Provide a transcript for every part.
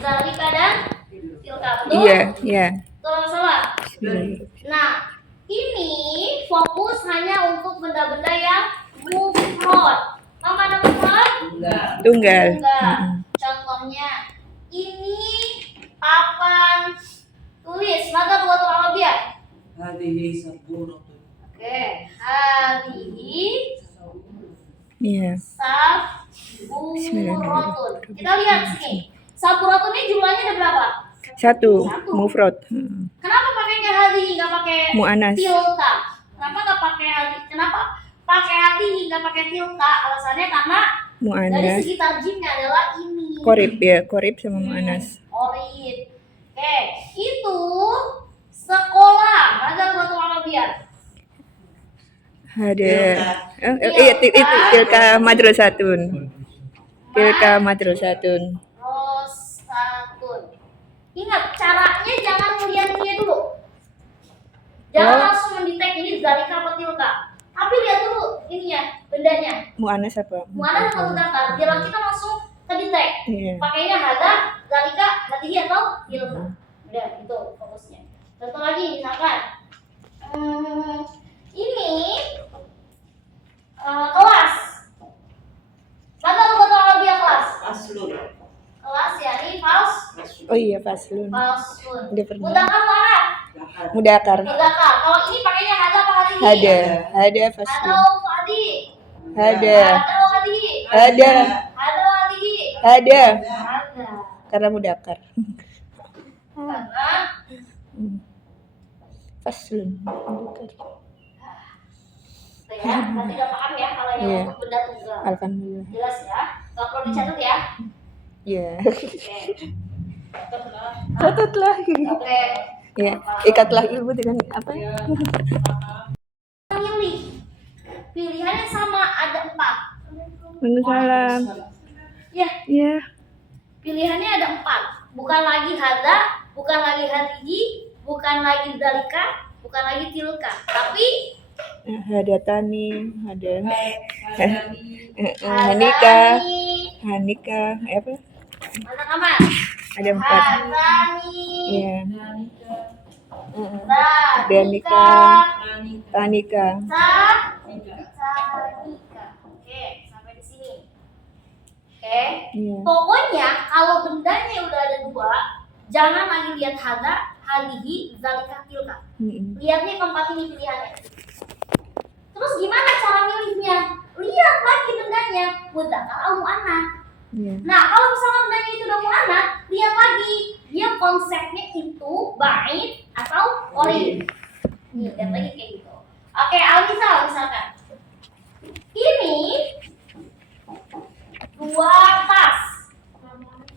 zalika dan tilka, betul? Iya, iya. Betul salah? Nah, ini fokus hanya untuk benda-benda yang mufrad. Apa nama mufrad? Tunggal. Contohnya, ini papan tulis. Maka buat Arabia. Hadhihi saburatun. Oke, hadhihi Iya. saburatun. Kita lihat sini. Saburatun ini jumlahnya ada berapa? Satu. Mufrad. Kenapa pakainya hadhihi nggak pakai Mu'anas. tilka? Kenapa nggak pakai hadhihi? Kenapa pakai hadhihi nggak pakai tilka? Alasannya karena dari Mu'anas. segi tarjimnya adalah ini. Korib ya, korib sama mu'anas. Korib. Oke, itu sekolah. Ada batu Arabia. Ada. Iya, itu tilka madrasatun. Tilka madrasatun. Rosatun. Ingat, caranya jangan melihat dia dulu. Jangan langsung mendetek ini zalika apa tilka. Tapi lihat dulu ininya, bendanya. Mu'anas apa? Mu'anas atau mudzakkar. Biar kita langsung kedetek. Iya. Pakainya hada, zalika, hadhihi atau tilka. Udah, itu fokusnya. Contoh lagi misalkan ini kelas. Mana batu Arabia kelas? Aslun. Kelas ya, ini fals. Oh iya, faslun. Falsun. Udah pernah. Mudzakkar mana? Lahad. Mudakar. Mudzakkar. Kalau ini pakainya hada apa hadhihi? Ada Hada faslun. atau hadhihi? Ada. Hada atau hadhihi? Ada. Hada atau hadhihi? Ada. Hada. Karena mudakar. Karena Faslun. Mudakar. itu ya, nanti udah paham ya kalau yang Iya. untuk benda tunggal. Alhamdulillah. Jelas ya? Gak perlu dicatat ya? Iya. Oke. Catatlah. Oke. Ya, ikatlah ilmu dengan apa? Pilih. Pilihannya sama, ada 4. Waalaikumsalam. Ya, Iya. pilihannya ada 4. Bukan lagi hada, bukan lagi hadhihi, bukan lagi zalika, bukan lagi tilka. Tapi Hadatani, ada Hanika, hadani, Hanika, apa? mana nama? Ada 4. Hadani, Iya. Danika, Tanika. Sanika. Oke, sampai di sini. Oke. Iya. Pokoknya kalau bendanya udah ada 2, jangan lagi lihat hada, hadhihi, zalika, tilka. Lihatnya keempat ini pilihannya. Terus gimana cara milihnya? Lihat lagi bendanya, mudzakkar atau mu'annas. Iya. Nah, kalau misalnya bendanya itu udah mu'annas, lihat lagi dia konsepnya itu bait atau qorib. Nih, lihat lagi kayak gitu. Oke, al-misal misalkan. Ini 2 tas.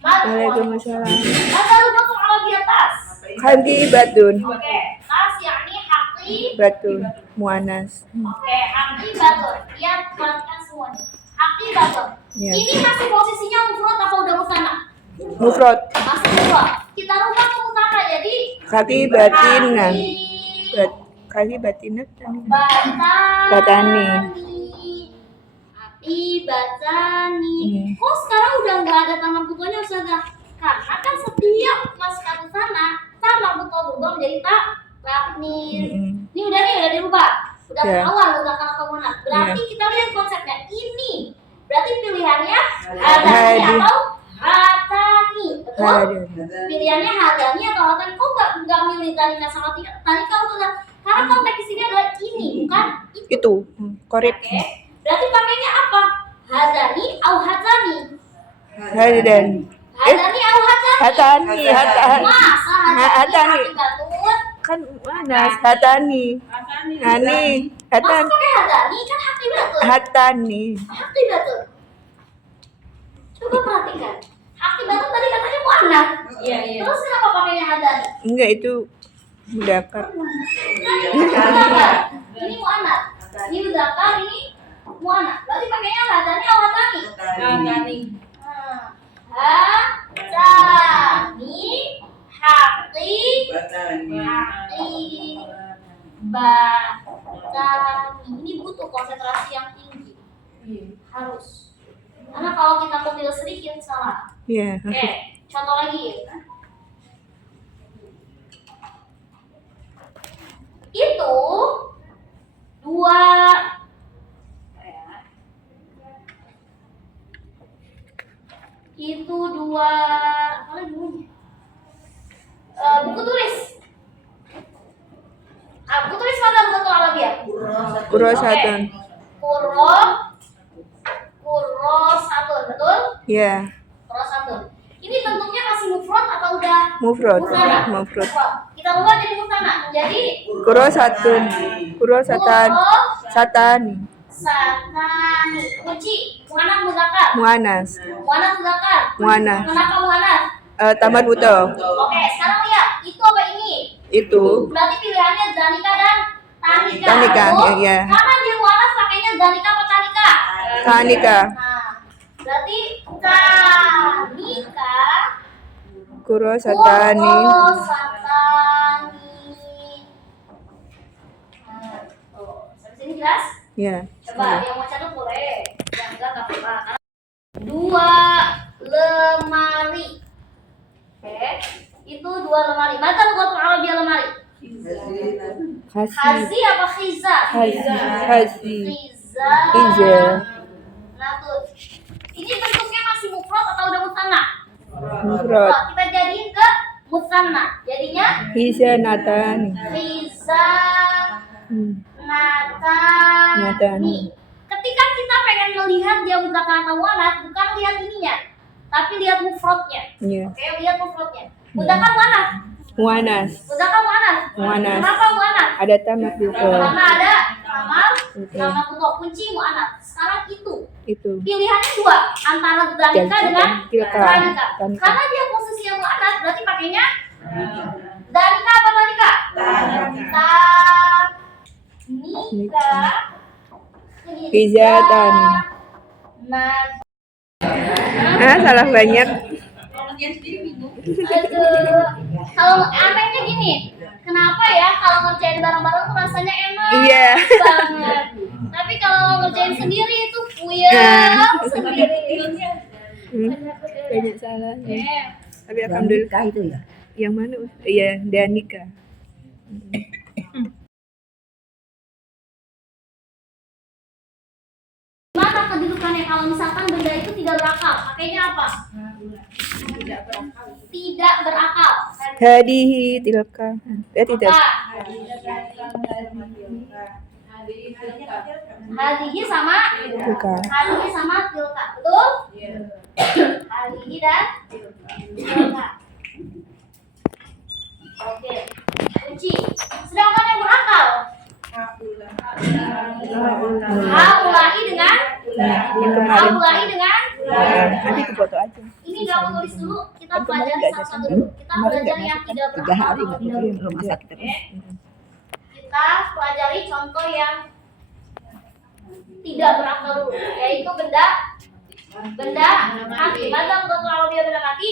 Waalaikumsalam. Ada batu Arabia tas. Hagi batun. Oke, tas yakni haqi. Batun. Mu'anas. Oke, haqi batun. Lihat perhatikan semuanya. Haqi batun. Iya. Ini masih posisinya mufrad apa udah musanna? Mufrad. Masih mufrad. Kita rubah ke musanna jadi Kaki batina. haqi Kaki batina. batani. Haqi batani. Kok sekarang udah nggak ada tangan butonya Ustazah? Karena kan setiap masukkan ke sana, tangan buto berubah menjadi taknir. Ini udah dirubah. Udah Ya. ketahuan udah atau mana. Berarti kita lihat konsepnya ini. Berarti pilihannya hadani Hadi. atau hatani. Betul? Ada. Pilihannya hadani atau hatani. Kok nggak milih dalika sama tidak? Tadi kamu sudah. Karena konteks di sini adalah ini, bukan itu. Itu. Korib. Oke. Berarti pakainya apa? Hadani atau hatani? Hadan. Hadani atau hatani? Hatani. Hatani. Masa Hatani. hadani batun? Kan Mu'anas. Hatani. Hani. Masa Hatan. pakai hadani kan hati batun? Hatani. Hati batun. Coba perhatikan. Hati batun tadi katanya mu'annas. Iya. Terus kenapa pakainya hadani? Enggak, itu mudakar. Mudzakkar. Ini mu'annas. Ini mudzakkar, ini mu'annas. Berarti pakainya hadani atau hatani? Hatani. Hati. Batani. Batani. Ini butuh konsentrasi yang tinggi. Harus. Karena kalau kita kecil sedikit salah. Iya. Oke. Contoh lagi. Itu dua apa lagi bunyinya? Buku tulis. Buku tulis mana buku Arabia? Kurosatun. Kurosatun, betul? Ya. Kurosatun. Ini bentuknya masih mufrad atau udah Mufrad. musana? Mufrad. Kita ubah jadi musana. Jadi Kurosatun. Kurosatan. Satani. satani. Kunci. Muannas muzakkar. Muanas. Muannas muzakkar. Muanas. Kenapa muannas? Tambahan buto. Oke, sekarang lihat. Itu apa ini? Itu. Berarti pilihannya zanika dan tanika. Tanika, Betul? iya. Karena dia muannas pakainya zanika apa tanika? Tanika. Nah, berarti tanika. Kurosatani. Satani. Nah, tuh. Sampai sini jelas? Ya. Coba yang mau catat boleh. Yang enggak apa-apa. Dua lemari. Oke. Itu dua lemari. Baca lugatul Arabiyah lemari. Khasi. Hazi apa khiza? Khasi. Khiza. Khiza. Nah tuh. Ini bentuknya masih mufrad atau udah musanna? Mufrad. Kita jadiin ke musanna. Jadinya Hisanatani. khiza natani. Natani. Ketika kita pengen melihat dia muzakkar atau muannas, bukan lihat ininya, tapi lihat mufradnya. Ya. Oke, lihat mufradnya. Muzakkar muannas. Muanas. Muzakkar muannas. Muannas. Kenapa muannas? Ada tamak buto. Karena ada kamar Oke. sama kutok kunci muannas. Sekarang itu Itu. pilihannya dua antara zanika dengan Tilka. tanika. Tanika. Karena dia posisinya muannas, berarti pakainya zanika apa tanika? Tanika. Hizatan. Nah, Salah banyak. aduh. Kalau anehnya gini, kenapa ya kalau ngerjain bareng-bareng tuh rasanya enak Iya. banget. Tapi kalau ngerjain sendiri itu puyeng sendiri. Banyak salahnya. Eh, Tapi alhamdulillah. itu ya. Yang mana? Iya, Danika. Gimana kedudukannya kalau misalkan benda itu tidak berakal? Pakainya apa? Tidak berakal. Hadihi tilka. Tidak. Apa? Hadihi sama Tilka. Hadihi sama tilka, betul? Hadihi dan tilka. Oke, kunci. Sedangkan yang berakal, haula'i dengan Yang kemarin. haula'i dengan Nanti ke foto aja. ini nggak mau tulis dulu, kita Kan kemarin pelajari nggak ada satu-satu kan? dulu. Kita Kemarin belajar nggak yang masuk kan? tidak 3 berakal hari nggak terlebih dahulu. di rumah sakit terus. Kita pelajari contoh yang tidak berakal dulu, yaitu benda mati. Maka betul Arabia benda mati.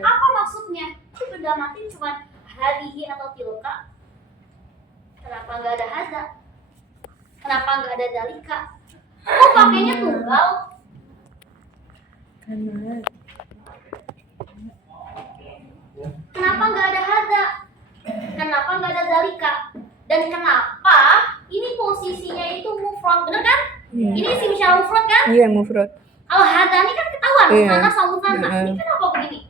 Apa maksudnya? Itu benda mati cuma hadihi atau tilka. Kenapa nggak ada haza? Kenapa nggak ada dalika? Kok pakainya tunggal? Kenapa nggak ada haza? Kenapa nggak ada dalika? Dan kenapa ini posisinya itu mufrad, bener kan? Iya. Ini isim syara mufrad kan? Iya, mufrad. Kalau haza ini kan ketahuan, Iya. musanna sama musanna. Iya. Ini kenapa begini?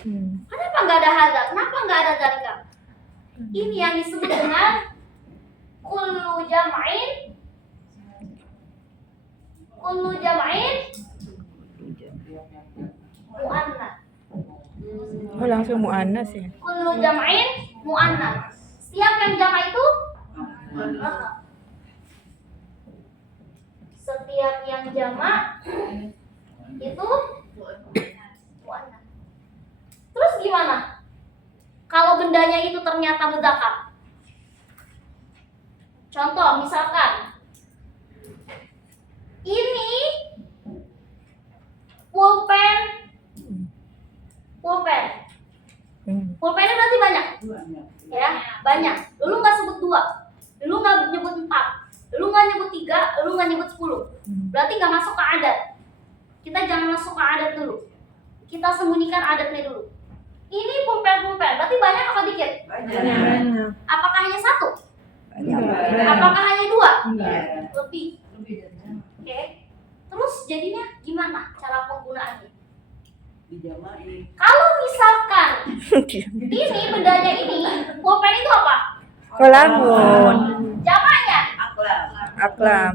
Hmm. Kenapa nggak ada haza? Kenapa nggak ada dalika? Ini yang disebut dengan kullu jam'in mu'annas. Oh, langsung mu'annas ya. Kullu jam'in mu'annas. Setiap yang jama' itu setiap yang jama' itu mu'annas. Terus gimana? Kalau bendanya itu ternyata mudzakkar. Contoh misalkan ini pulpen. Pulpennya berarti banyak. Ya, banyak. Dulu nggak sebut 2, dulu nggak nyebut 4, dulu nggak nyebut 3, dulu nggak nyebut 10. Berarti nggak masuk ke adat. Kita jangan masuk ke adat dulu. Kita sembunyikan adatnya dulu. Ini pulpen, berarti banyak apa dikit? Banyak. Apakah hanya satu? Banyak. Apakah hanya dua? Iya. Lebih. Oke. Terus jadinya gimana cara penggunaannya? Dijamain. Kalau misalkan ini bendanya ini, pulpen itu apa? Kolamun. Jamaknya Aklam. Aklam.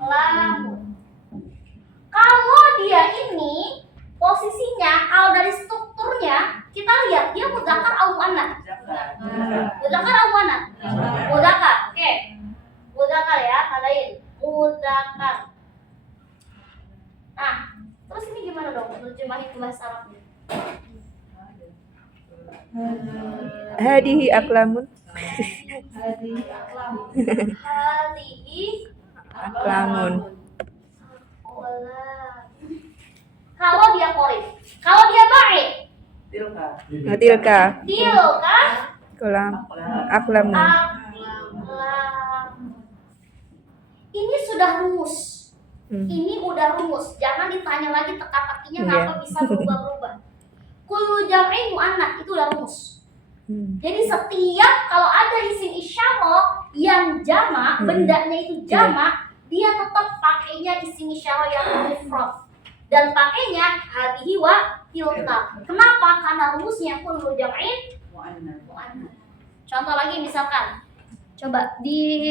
Aklam. Kalau dia ini posisinya, kalau dari strukturnya kita lihat dia mudzakkar atau muannats. Zakat. Mudzakkar atau muannats? Mudzakkar. Oke. Mudzakkar ya, katakan mudzakkar. Nah, terus ini gimana dong terjemahin ke bahasa Arabnya? Hadihi aklamun. Hadihi Aklamun. kalau dia qorib, kalau dia baik, Tilka. Tilka. tilka Kolam. Aklamun. aklam. Ini sudah rumus. Ini udah rumus. Jangan ditanya lagi teka-tekinya Iya. kenapa bisa berubah-berubah. Kullu jam'in muannats itu udah rumus. Jadi setiap kalau ada isim isyarah yang jamak, bendanya itu jamak, dia tetap pakainya isim isyarah yang mufrad dan pakainya hadhihi wa tilka. Kenapa? Karena rumusnya kullu jam'in muannats. Contoh lagi misalkan, coba di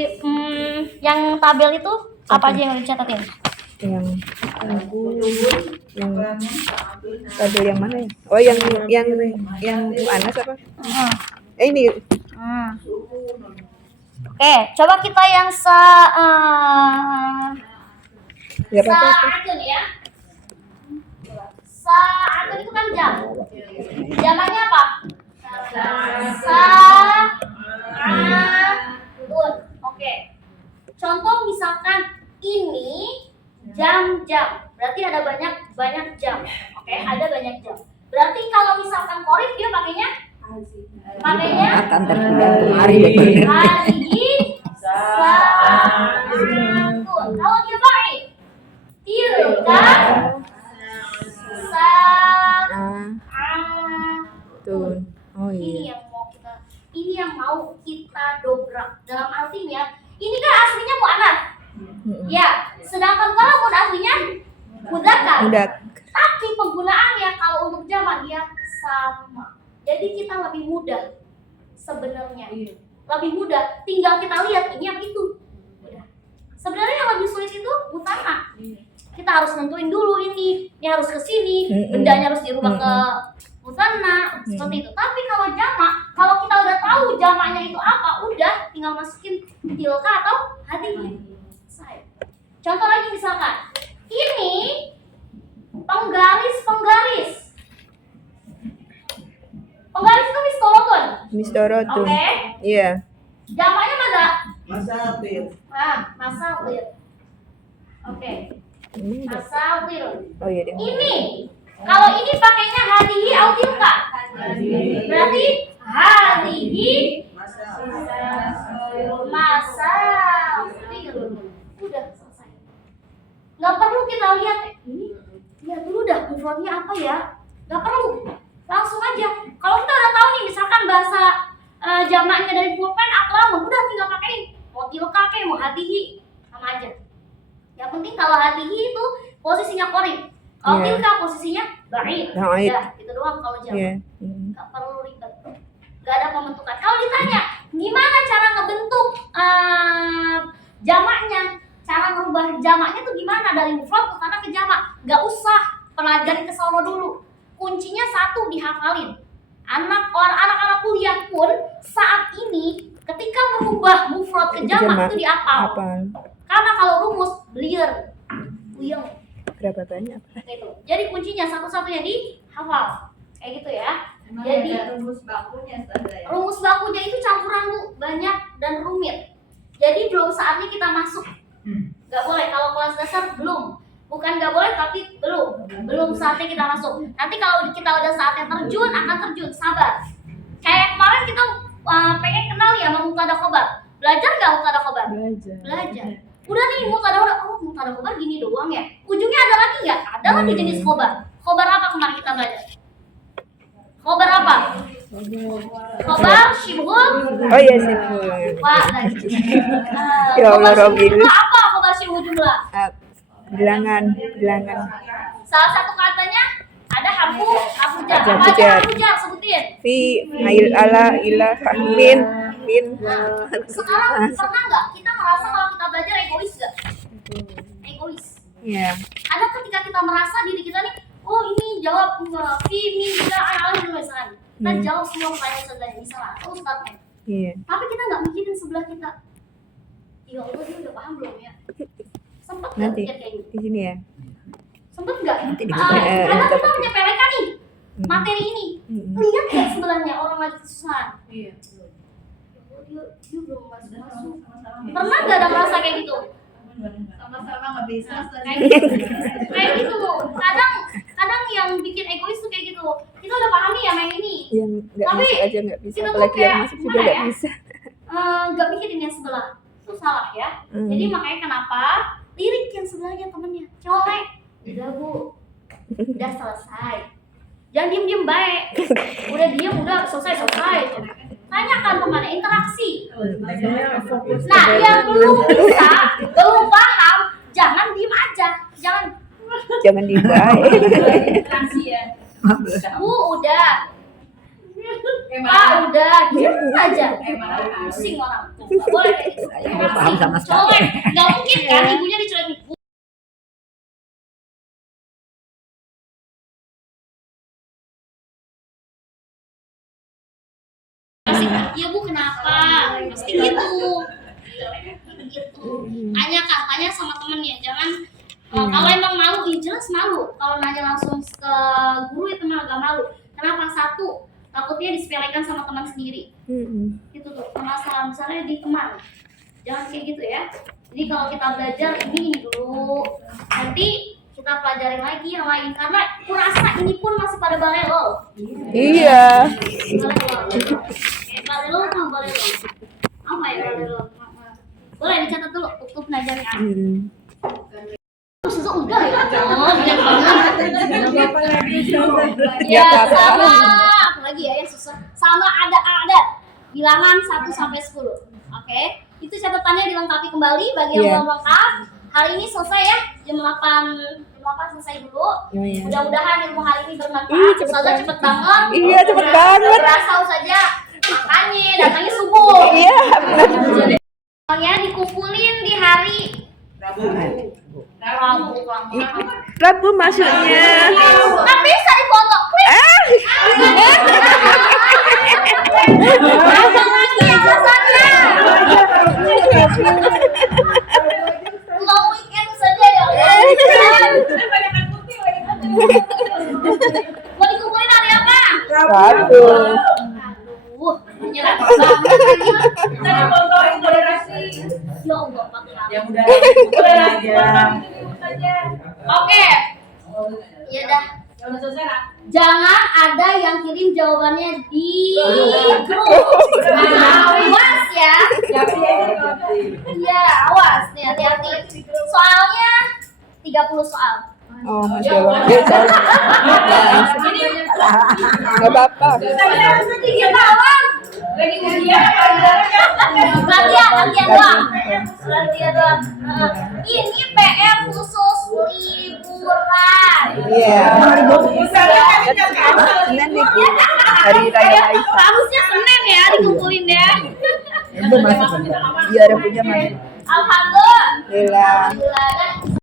yang tabel itu apa aja yang udah dicatatin? Yang tabel yang mana ya? Oh, yang muannats apa? Ini Oke, coba kita yang enggak apa-apa. sa'atun ya. Sa'atun itu kan jam. Jamannya apa? Sa'atun. Oke. Contoh misalkan ini jam-jam. Berarti ada banyak jam. Oke, ada banyak jam. Berarti kalau misalkan qorib dia pakainya Akan terbilang hari benar. hari sa'atun. Kalau dia baik tilka sa'atun. Oh Ini iya. yang mau kita dobrak. Dalam artinya, ini kan aslinya muannats. Ya, sedangkan kalau aslinya mudzakkar. Udah. Tapi penggunaannya kalau untuk jamak dia sama. Jadi kita lebih mudah sebenarnya. Lebih mudah. Tinggal kita lihat ini yang itu. Udah. Sebenarnya yang lebih sulit itu mutanna. Kita harus nentuin dulu ini harus ke sini, bendanya harus dirubah ke mutanna, seperti itu. Tapi kalau jamak, kalau kita udah tahu jamaknya itu apa, udah tinggal masukin tilka atau hadhihi. Contoh lagi misalkan, ini penggaris. Penggaris itu mistorotun. Mistorotun. Oke. Iya. Jamaknya mana? Masatir. Masatir. Oke. Masatir. Oh iya deh. Ini kalau ini pakainya hadihi atau tilka? Berarti hadihi masatir. Udah selesai. Nggak perlu kita lihat ini. Lihat dulu dah mufradnya apa ya? Nggak perlu. Langsung aja. Kalau kita udah tahu nih, misalkan bahasa jamaknya dari pulpen aklamun, udah tinggal pakai mau tilka kayak mau hadihi sama aja. Yang penting kalau hadihi itu posisinya qorib, kalau tilka posisinya ba'id. Ya, itu doang kalau jamak. Nggak perlu ribet. Nggak ada pembentukan. Kalau ditanya gimana cara ngebentuk jamaknya, cara merubah jamaknya tuh gimana dari mufrad ke jamak? Nggak usah pelajari ke sono dulu. Kuncinya satu, dihafalin. Anak-anak kuliah pun saat ini ketika merubah mufrad ke jamak itu dihafal. Karena kalau rumus belier, puyeng. Berapa banyak? Gitu. Jadi kuncinya satu-satunya dihafal. Kayak gitu ya. Jadi rumus bakunya ya. rumus bakunya itu campuran banyak dan rumit. Jadi belum saatnya kita masuk. Nggak boleh kalau kelas dasar belum. Bukan nggak boleh tapi belum saatnya kita masuk. Nanti kalau kita udah saatnya terjun akan terjun, sabar. Kayak kemarin kita pengen kenal ya sama mubtada khobar. Belajar nggak mubtada khobar? Belajar. Udah nih mubtada khobar gini doang ya. Ujungnya ada lagi nggak? Ada lagi jenis khobar. Khobar apa kemarin kita belajar? Khobar apa? Khobar syibhul. Oh iya sih. Pak. Ya Allah, Robin. Apa khobar syibhul jumlah? Bilangan. Salah satu katanya ada harfu jar. Harfu Apa aja jar. harfu jar? Sebutin. Fi, ail, ala, ila, min. Sekarang pernah nggak kita merasa kalau kita belajar egois nggak? Egois. Iya. Ada ketika kita merasa diri kita nih, oh ini jawab fi, mi, tidak, ala, misalkan. Kita jawab semua pertanyaan saudara misalnya, oh ustadznya. Iya. Tapi kita nggak mikirin sebelah kita. Ya Allah, dia udah paham belum ya? Sempet nggak Nanti mikir kayak gitu? di sini ya. Sempet nggak? Nanti di Karena kita menyepelekan nih materi ini. Mm-mm. Lihat ya sebelahnya orang lagi kesusahan. Iya. Dia belum masuk. Pernah nggak ada merasa kayak gitu? Sama-sama nggak bisa. Kayak gitu. Kadang yang bikin egois tuh kayak gitu. Kita udah paham nih ya main ini. Yang nggak Tapi, masuk aja nggak bisa, kita tuh apalagi yang kayak masuk juga gimana nggak ya? bisa. Nggak mikirin yang sebelah. Itu salah ya. Jadi makanya kenapa lirik yang sebelahnya temennya colek. Udah bu, udah selesai. Jangan diem baik. Udah diem udah selesai. Tanyakan temannya, interaksi. Nah, yang belum bisa, belum paham, jangan diem aja. Jangan dibaik. Interaksi ya. Bu udah, Pak udah, diem aja. Pusing orang tuh, nggak boleh kayak gitu. Nggak paham sama sekali. Colek, nggak mungkin kan ibunya dicolek. Iya bu kenapa? Pasti gitu. Tanya sama temennya, jangan kalau emang malu, ya jelas malu. Kalau nanya langsung ke guru itu malah gak malu. Kenapa? Satu, takutnya disepelekan sama teman sendiri. Itu tuh permasalahan besarnya di teman. Jangan kayak gitu ya. Jadi kalau kita belajar ini dulu, nanti kita pelajarin lagi yang lain karena kurasa ini pun masih pada balelo. Iya. Balelo apa balelo? Apa ya balelo? Boleh dicatat dulu untuk belajarnya. Susah udah ya, banyak banget. Ya sama apa lagi ya yang susah? Sama ada bilangan 1 sampai 10. Oke, itu catatannya dilengkapi kembali bagi yang belum lengkap. Hari ini selesai ya, jam 8 selesai dulu. Mudah-mudahan ilmu hari ini bermanfaat. Ustazah cepet banget. Iya, cepet banget. Berasa saja. Makanya datangnya subuh. Iya, benar. Soalnya dikumpulin di hari Rabu maksudnya. Kan bisa difoto. Apa lagi alasannya? Long weekend saja ya. Mau dikumpulin hari apa? Rabu. Aduh, menyerah banget. Kita fotoin moderasi. Ya Allah, pakai apa? Yang udah aja. Oke. Ya dah. Jangan ada yang kirim jawabannya di grup. Awas ya. Iya, awas nih, hati-hati. Soalnya 30 soal. Oh, Masya Allah. Gak apa-apa. Iya, kawan. Lagi ujian Latihan doang. Ini PR khusus liburan. Iya. Senin nih, Bu. Hari Raya Aisyah. Harusnya Senin ya dikumpulin ya. Ibu masuk. Iya, Rabunya masuk. Alhamdulillah. Alhamdulillah. Alhamdulillah.